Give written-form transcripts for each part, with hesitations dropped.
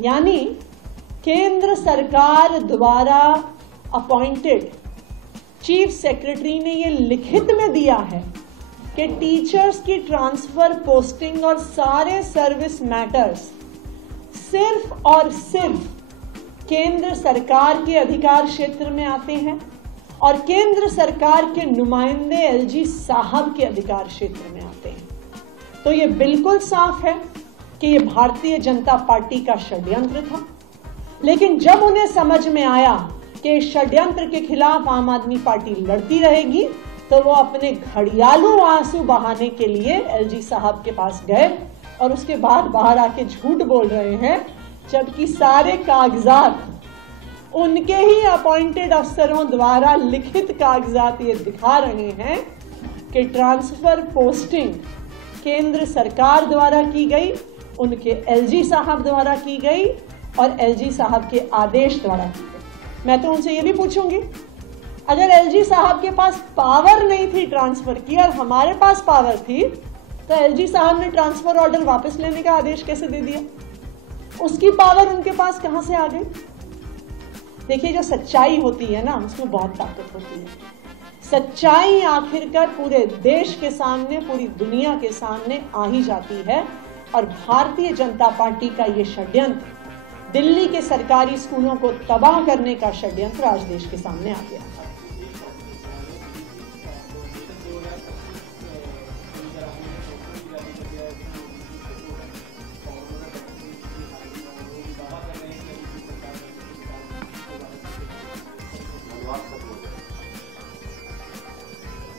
यानी केंद्र सरकार द्वारा अपॉइंटेड चीफ सेक्रेटरी ने ये लिखित में दिया है कि टीचर्स की ट्रांसफर, पोस्टिंग और सारे सर्विस मैटर्स सिर्फ और सिर्फ केंद्र सरकार के अधिकार क्षेत्र में आते हैं और केंद्र सरकार के नुमाइंदे एलजी साहब के अधिकार क्षेत्र में आते हैं। तो ये बिल्कुल साफ है कि ये भारतीय जनता पार्टी का षड्यंत्र था। लेकिन जब उन्हें समझ में आया कि षड्यंत्र के खिलाफ आम आदमी पार्टी लड़ती रहेगी, तो वो अपने घड़ियालू आंसू बहाने के लिए एलजी साहब के पास गए और उसके बाद बाहर आके झूठ बोल रहे हैं, जबकि सारे कागजात उनके ही अपॉइंटेड अफसरों द्वारा लिखित कागजात ये दिखा रहे हैं कि ट्रांसफर पोस्टिंग केंद्र सरकार द्वारा की गई, उनके एलजी साहब द्वारा की गई और एलजी साहब के आदेश द्वारा की गई। मैं तो उनसे ये भी पूछूंगी, अगर एलजी साहब के पास पावर नहीं थी ट्रांसफर की और हमारे पास पावर थी, तो एलजी साहब ने ट्रांसफर ऑर्डर वापस लेने का आदेश कैसे दे दिया? उसकी पावर उनके पास कहां से आ गई? देखिए, जो सच्चाई होती है ना, उसमें बहुत ताकत होती है। सच्चाई आखिरकार पूरे देश के सामने, पूरी दुनिया के सामने आ ही जाती है और भारतीय जनता पार्टी का ये षड्यंत्र, दिल्ली के सरकारी स्कूलों को तबाह करने का षड्यंत्र आज देश के सामने आ गया।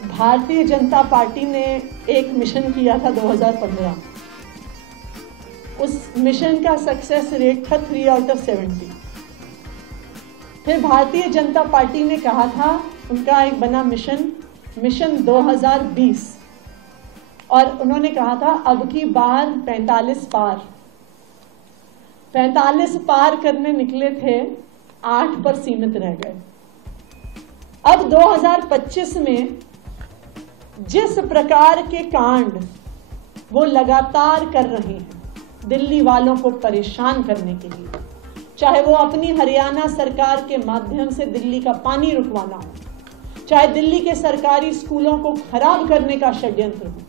भारतीय जनता पार्टी ने एक मिशन किया था 2015। उस मिशन का सक्सेस रेट था 3 आउट ऑफ 70। फिर भारतीय जनता पार्टी ने कहा था, उनका एक बना मिशन 2020, और उन्होंने कहा था अब की बार 45 पार। 45 पार करने निकले थे, 8 पर सीमित रह गए। अब 2025 में जिस प्रकार के कांड वो लगातार कर रहे हैं दिल्ली वालों को परेशान करने के लिए, चाहे वो अपनी हरियाणा सरकार के माध्यम से दिल्ली का पानी रुकवाना हो, चाहे दिल्ली के सरकारी स्कूलों को खराब करने का षड्यंत्र हो,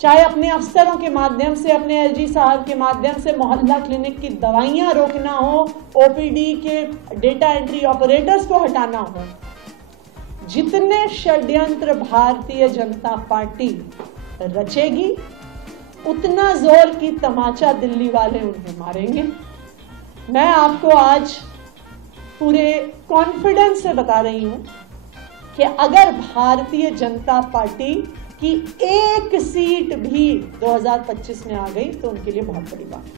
चाहे अपने अफसरों के माध्यम से, अपने एलजी साहब के माध्यम से मोहल्ला क्लिनिक की दवाइयां रोकना हो, ओपीडी के डेटा एंट्री ऑपरेटर्स को हटाना हो, जितने षड्यंत्र भारतीय जनता पार्टी रचेगी, उतना जोर की तमाचा दिल्ली वाले उन्हें मारेंगे। मैं आपको आज पूरे कॉन्फिडेंस से बता रही हूं कि अगर भारतीय जनता पार्टी की एक सीट भी 2025 में आ गई तो उनके लिए बहुत बड़ी बात है।